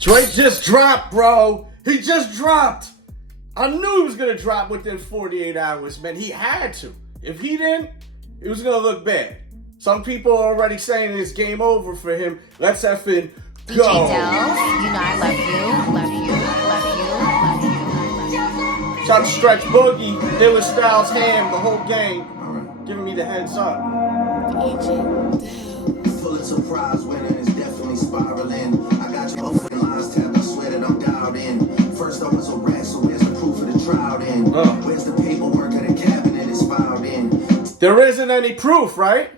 Drake just dropped, bro. He just dropped. I knew he was going to drop within 48 hours, man. He had to. If he didn't, it was going to look bad. Some people are already saying it's game over for him. Let's effing go. DJ Dells, you know I love you, love you, love you, love you. Shout out to Stretch Boogie, Dilla Styles, Ham, the whole gang, giving me the heads up. Pulitzer Prize winner is definitely spiraling. I got your open lines tapped, I swear that I'm dialed in. First I was a rat, so where's the proof of the trial then? Where's the paperwork of the cabinet is filed in? There isn't any proof, right?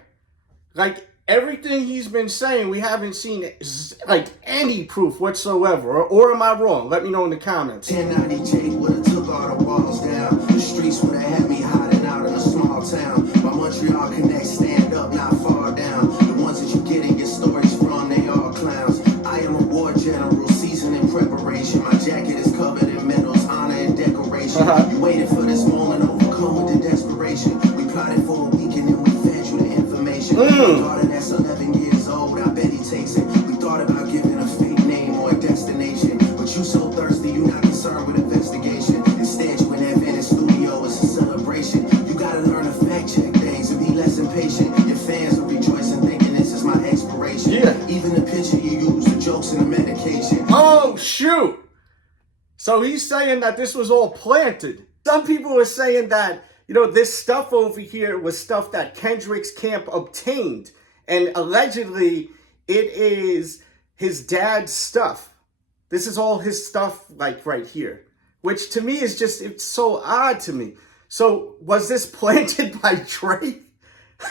Like, everything he's been saying, we haven't seen, like, any proof whatsoever. Or am I wrong? Let me know in the comments. 1090 Jake would've took all the walls down. The streets would've had me hiding out in a small town. My Montreal connect, stand up, not far down. The ones that you get in your stories from, they all clowns. I am a war general, seasoned in preparation. My jacket is covered in medals, honor and decoration. You waited for this moment, overcome with the desperation. We plotted for a weekend and we fed you the information. Daughter that's 11 years old, I bet he takes it. We thought about giving a fake name or a destination, but you so thirsty, you not concerned with investigation. Instead, you in that Venice studio, it's a celebration. You gotta learn to fact check things and be less impatient. Your fans are rejoicing, thinking this is my expiration. Even the picture you use, the jokes and the medication. Oh, shoot! So he's saying that this was all planted. Some people are saying that, you know, this stuff over here was stuff that Kendrick's camp obtained. And allegedly, it is his dad's stuff. This is all his stuff, like, right here. Which, to me, is just, it's so odd to me. So, was this planted by Drake?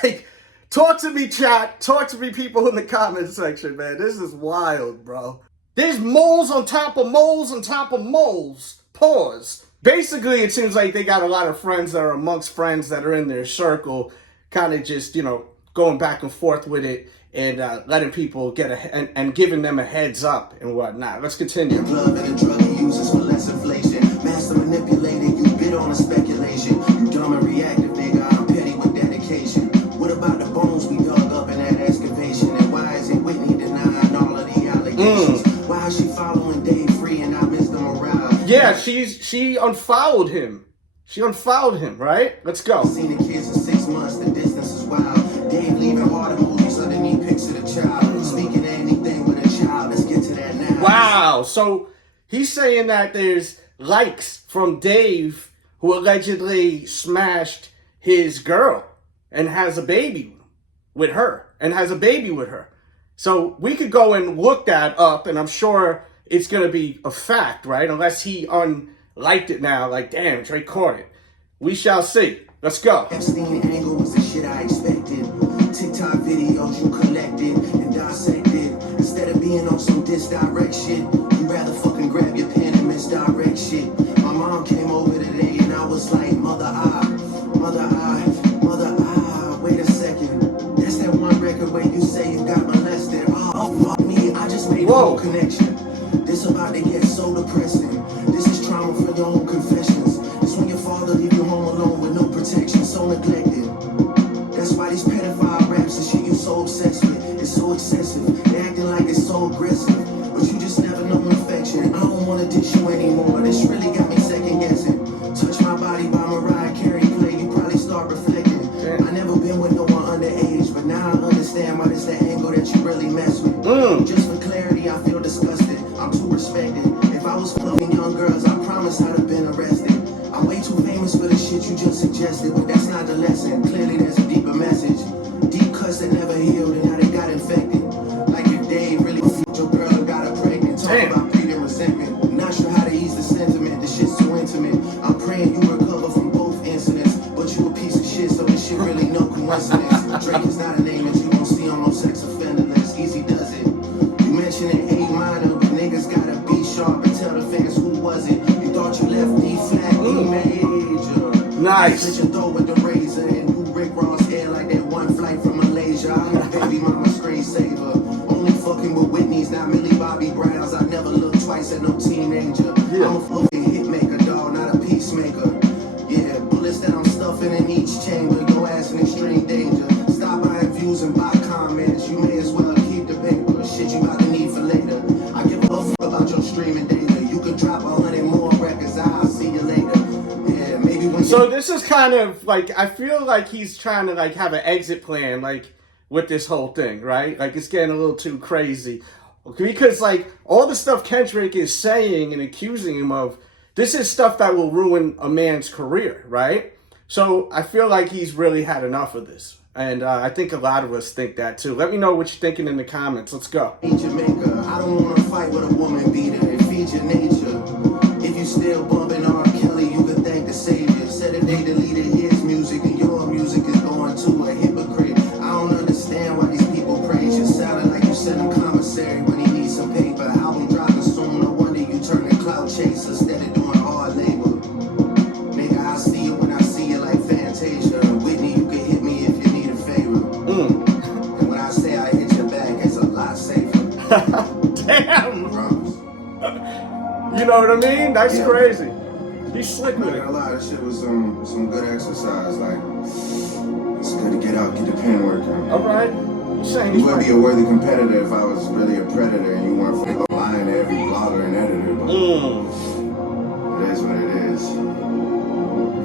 Like, talk to me, chat. Talk to me, people in the comment section, man. This is wild, bro. There's moles on top of moles on top of moles. Pause. Basically, it seems like they got a lot of friends that are amongst friends that are in their circle, kind of just, you know, going back and forth with it and letting people get and giving them a heads up and whatnot. Let's continue. Glove and the drug he uses for less inflation. Master manipulated, you bid on a speculation. You dumb and reactive, nigga, I'm petty with dedication. What about the bones we dug up in that excavation? And why is it Whitney denying all of the allegations? Why is she following Dave Free and I miss the morale? Yeah, she unfollowed him. She unfollowed him, right? Let's go. Seen the kids in 6 months, the distance is wild. Dave leaving hard emojis underneath pics of the child. Speaking of anything with a child, let's get to that now. Wow, so he's saying that there's likes from Dave, who allegedly smashed his girl and has a baby with her, So we could go and look that up, and I'm sure it's going to be a fact, right? Unless he unliked it now, like, damn, Drake caught it. We shall see. Let's go. Epstein angle was the shit I expected. TikTok videos you collected and dissected. Instead of being on some disdirect shit, you rather fucking grab your pen and misdirect shit. My mom came over today and I was like, mother, wait a second. That's that one record where you say you got molested. Oh, fuck me, I just made a whole connection. This about to get so depressing. This is trauma for your own confessions. It's when your father leave you home alone with no protection, so neglected. That's why these pedophile raps and shit you so obsessed with is so excessive. They acting like it's so aggressive, but you just never know infection. I don't wanna dish you anymore. This really got me second guessing. Touch My Body by Mariah Carey play, you probably start reflecting. I never been with no one underage, but now I understand why this the angle that you really mess with. Just for clarity, I feel disgusted. I'm too respected. If I was loving young girls, I promise I'd have been arrested. I'm way too famous for the shit you just suggested, but that's not the lesson. Clearly there's a deeper message. Deep cuts that never healed and how they got infected. Like if Dave really fucked your girl and got her pregnant. Talk about greed and resentment. I'm not sure how to ease the sentiment. The shit's too intimate. I'm praying you recover from both incidents, but you a piece of shit, so this shit really no coincidence. Drake is not a name that you gon' see on no sex offender list. Easy does it. You mentioned an A minor, but niggas gotta be sharp and tell the fans who was it. You thought you left D flat, D major. Nice. Slit your throat with the razor and who Rick Ross hair like that one flight from Malaysia. I'm a baby mama screensaver. Only fucking with Whitney's, not Millie Bobby Browns. I never look twice at no teenager. I'm a fucking hit maker, dog, not a peacemaker. Yeah, bullets that I'm stuffing in each chamber. Your ass in extreme danger. Stop buying views and buy comments. You may as well keep the paper. Shit you about to need for later. I give a fuck about streaming data. You could drop 100 more records, I'll see you later. Yeah, maybe when So this is kind of like, I feel like he's trying to like have an exit plan, like with this whole thing, right? Like it's getting a little too crazy. Because like all the stuff Kendrick is saying and accusing him of, this is stuff that will ruin a man's career, right? So I feel like he's really had enough of this. And I think a lot of us think that too. Let me know what you're thinking in the comments. Let's go. Jamaica, I don't want to fight with a woman beater. It feeds your nature. If you still bumping R. Kelly, you could thank the savior. Said if they deleted his music and your music is going to a hypocrite. I don't understand why these people praise you. Sounding like you sent a commissary when he needs some paper. Album dropping soon, no wonder you turning cloud chaser instead of doing hard labor. Nigga, I see you when I see you like Fantasia. Whitney, you can hit me if you need a favor. And when I say I hit your back, it's a lot safer. Damn! You know what I mean? That's crazy. He's slick with it. A lot of shit was some good exercise. Like, it's good to get out, get the pen working. All right. You're saying You would be a worthy competitor if I was really a predator and you weren't fucking lying to every blogger and editor. But it is what it is.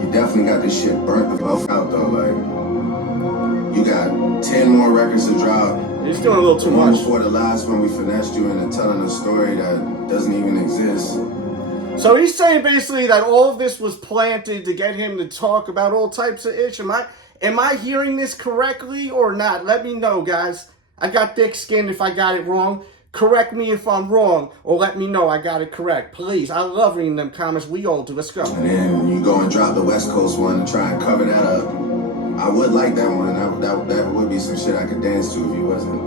You definitely got this shit burnt the buff out though. Like, you got 10 more records to drop. He's doing a little too much. Before the last one, we finessed you into telling a story that doesn't even exist. So he's saying basically that all of this was planted to get him to talk about all types of ish. Am I hearing this correctly or not? Let me know, guys. I got thick skin if I got it wrong. Correct me if I'm wrong, or let me know I got it correct. Please, I love reading them comments. We all do. Let's go. And then you go and drop the West Coast one and try and cover that up. I would like that one. That would be some shit I could dance to if you wasn't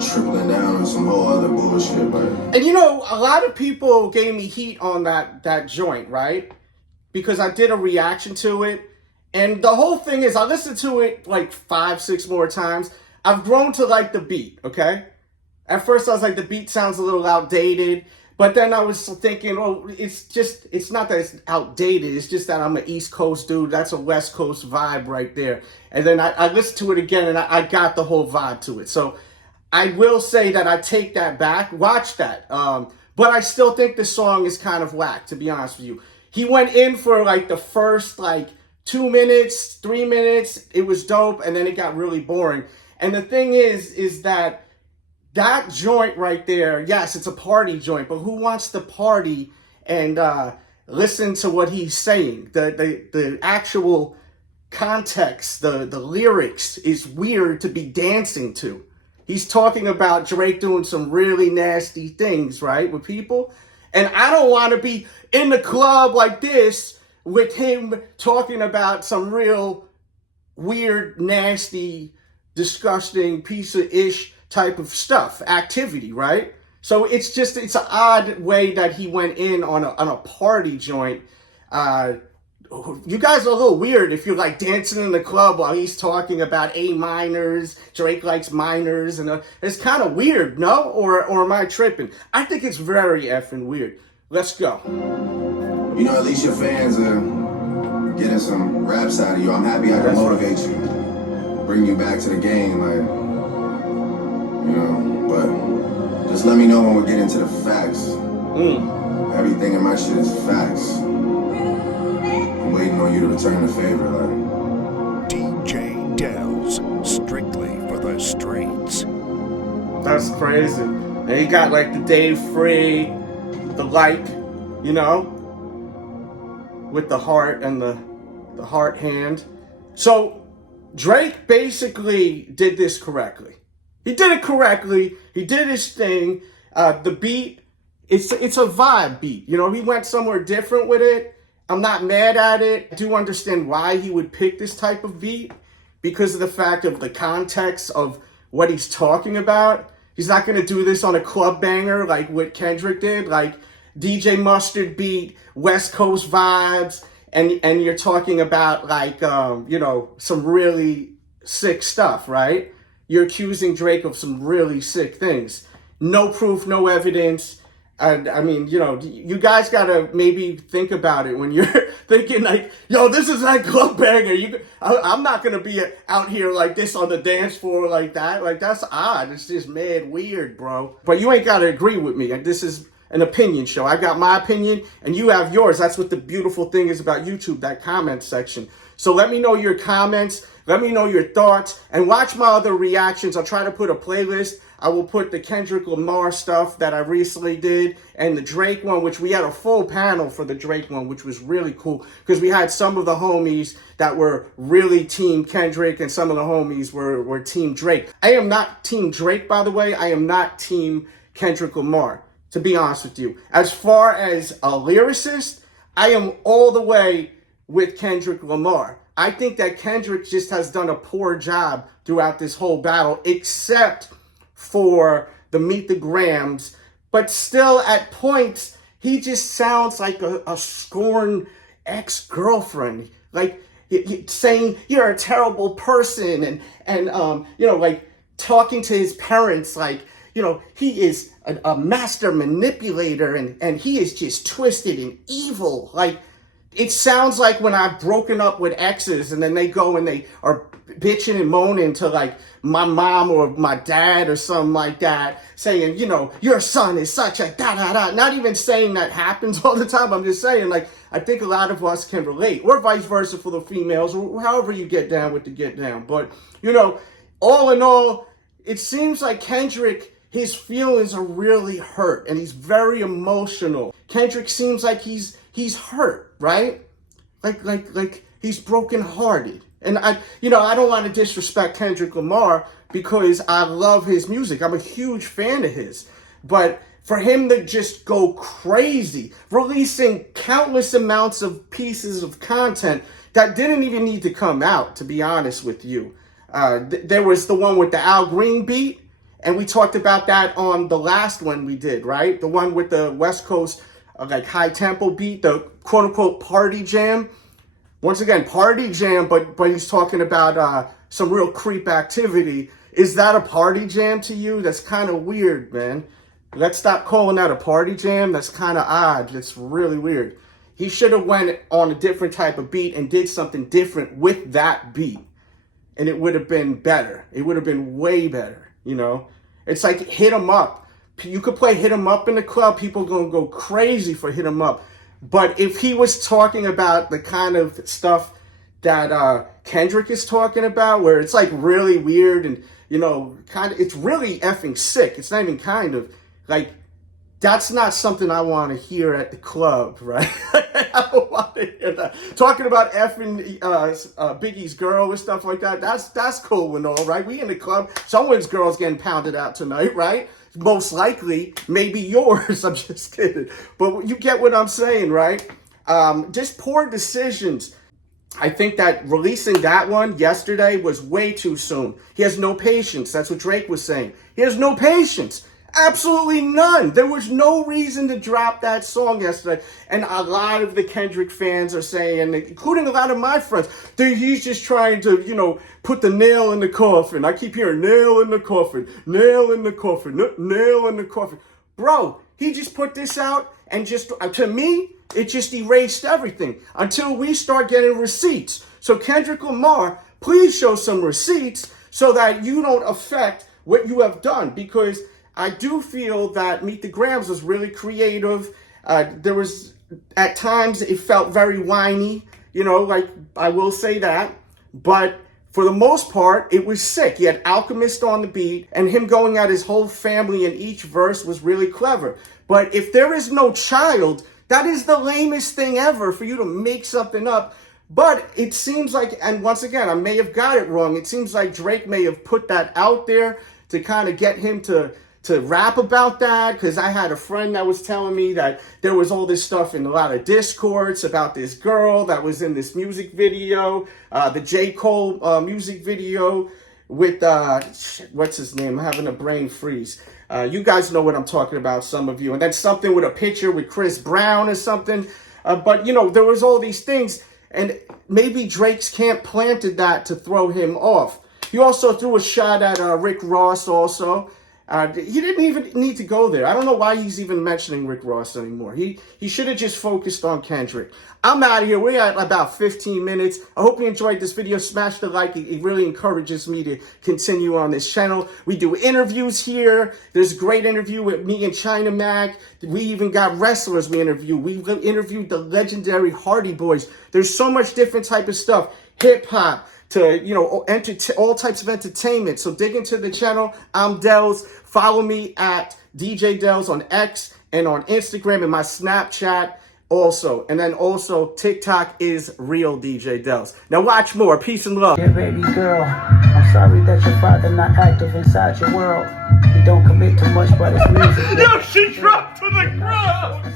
tripling down on some whole other bullshit. But and you know, a lot of people gave me heat on that joint, right? Because I did a reaction to it. And the whole thing is, I listened to it like 5-6 more times. I've grown to like the beat, okay? At first I was like, the beat sounds a little outdated. But then I was thinking, oh, it's not that it's outdated. It's just that I'm an East Coast dude. That's a West Coast vibe right there. And then I listened to it again and I got the whole vibe to it. So I will say that I take that back. Watch that. But I still think the song is kind of whack, to be honest with you. He went in for like the first like 2 minutes, 3 minutes. It was dope. And then it got really boring. And the thing is that joint right there, yes, it's a party joint, but who wants to party and listen to what he's saying? The actual context, the lyrics is weird to be dancing to. He's talking about Drake doing some really nasty things, right, with people. And I don't want to be in the club like this with him talking about some real weird, nasty, disgusting piece of ish type of stuff, activity, right? So it's an odd way that he went in on a party joint. You guys are a little weird if you're like dancing in the club while he's talking about A minors, Drake likes minors, and it's kind of weird, no? Or am I tripping? I think it's very effing weird. Let's go. you know, at least your fans are getting some raps out of you. I'm happy I can motivate you, bring you back to the game, like, you know, but just let me know when we get into the facts. Everything in my shit is facts. I'm waiting on you to return the favor, like. DJ Dells, strictly for the streets. That's crazy. And he got like the Dave Free, the like, you know, with the heart and the heart hand. So Drake basically did this correctly. He did it correctly. He did his thing. The beat, it's a vibe beat. You know, he went somewhere different with it. I'm not mad at it. I do understand why he would pick this type of beat because of the fact of the context of what he's talking about. He's not going to do this on a club banger like what Kendrick did, like DJ Mustard beat, West Coast vibes, and you're talking about like, you know, some really sick stuff, right? You're accusing Drake of some really sick things. No proof, no evidence. I mean, you know, you guys got to maybe think about it when you're thinking like, yo, this is like club banger. I'm not going to be out here like this on the dance floor like that. Like, that's odd. It's just mad weird, bro. But you ain't got to agree with me. This is an opinion show. I got my opinion and you have yours. That's what the beautiful thing is about YouTube, that comment section. So let me know your comments. Let me know your thoughts and watch my other reactions. I'll try to put a playlist. I will put the Kendrick Lamar stuff that I recently did and the Drake one, which we had a full panel for the Drake one, which was really cool because we had some of the homies that were really team Kendrick and some of the homies were team Drake. I am not team Drake, by the way. I am not team Kendrick Lamar, to be honest with you. As far as a lyricist, I am all the way with Kendrick Lamar. I think that Kendrick just has done a poor job throughout this whole battle, except for the Meet the Grams. But still, at points, he just sounds like a scorned ex-girlfriend. Like, saying, you're a terrible person. And you know, like, talking to his parents like, you know, he is a master manipulator and he is just twisted and evil. Like, it sounds like when I've broken up with exes and then they go and they are bitching and moaning to like my mom or my dad or something like that, saying, you know, your son is such a da-da-da. Not even saying that happens all the time. I'm just saying, like, I think a lot of us can relate, or vice versa for the females, or however you get down with the get down. But, you know, all in all, it seems like Kendrick, his feelings are really hurt and he's very emotional. Kendrick seems like he's hurt, right? Like he's brokenhearted. And I don't want to disrespect Kendrick Lamar because I love his music. I'm a huge fan of his. But for him to just go crazy, releasing countless amounts of pieces of content that didn't even need to come out, to be honest with you. There was the one with the Al Green beat, and we talked about that on the last one we did, right? The one with the West Coast like high tempo beat, the quote unquote party jam. Once again, party jam, but he's talking about some real creep activity. Is that a party jam to you? That's kind of weird, man. Let's stop calling that a party jam. That's kind of odd. That's really weird. He should have went on a different type of beat and did something different with that beat. And it would have been better. It would have been way better, you know? It's like Hit 'Em Up. You could play Hit 'Em Up in the club. People are going to go crazy for Hit 'Em Up. But if he was talking about the kind of stuff that Kendrick is talking about, where it's like really weird and, you know, kind of, it's really effing sick. It's not even kind of, like, that's not something I want to hear at the club, right? I don't want to hear that. Talking about effing Biggie's girl and stuff like that, that's cool and all, right? We in the club. Someone's girl's getting pounded out tonight, right? Most likely, maybe yours. I'm just kidding. But you get what I'm saying, right? Just poor decisions. I think that releasing that one yesterday was way too soon. He has no patience. That's what Drake was saying. He has no patience. Absolutely none. There was no reason to drop that song yesterday. And a lot of the Kendrick fans are saying, including a lot of my friends, that he's just trying to, you know, put the nail in the coffin. I keep hearing nail in the coffin, nail in the coffin, nail in the coffin. Bro, he just put this out and just, to me, it just erased everything until we start getting receipts. So Kendrick Lamar, please show some receipts so that you don't affect what you have done, because I do feel that Meet the Grams was really creative. There was, at times, it felt very whiny, you know, like, I will say that. But for the most part, it was sick. He had Alchemist on the beat, and him going at his whole family in each verse was really clever. But if there is no child, that is the lamest thing ever, for you to make something up. But it seems like, and once again, I may have got it wrong, it seems like Drake may have put that out there to kind of get him to rap about that, because I had a friend that was telling me that there was all this stuff in a lot of discords about this girl that was in this music video, the J. Cole music video with, what's his name? I'm having a brain freeze. You guys know what I'm talking about, some of you. And then something with a picture with Chris Brown or something. But, you know, there was all these things, and maybe Drake's camp planted that to throw him off. He also threw a shot at Rick Ross also. He didn't even need to go there. I don't know why he's even mentioning Rick Ross anymore. He should have just focused on Kendrick. I'm out of here. We're at about 15 minutes. I hope you enjoyed this video. Smash the like. It really encourages me to continue on this channel. We do interviews here. There's a great interview with me and China Mac. We even got wrestlers we interview. We interviewed the legendary Hardy Boys. There's so much different type of stuff. Hip-hop to, you know, all types of entertainment. So dig into the channel. I'm Dells. Follow me at DJ Dells on X and on Instagram and my Snapchat also. And then also TikTok is Real DJ Dells. Now watch more. Peace and love. Yeah, baby girl, I'm sorry that your father not active inside your world. He don't commit too much, but it's music. Yo, she dropped to the ground.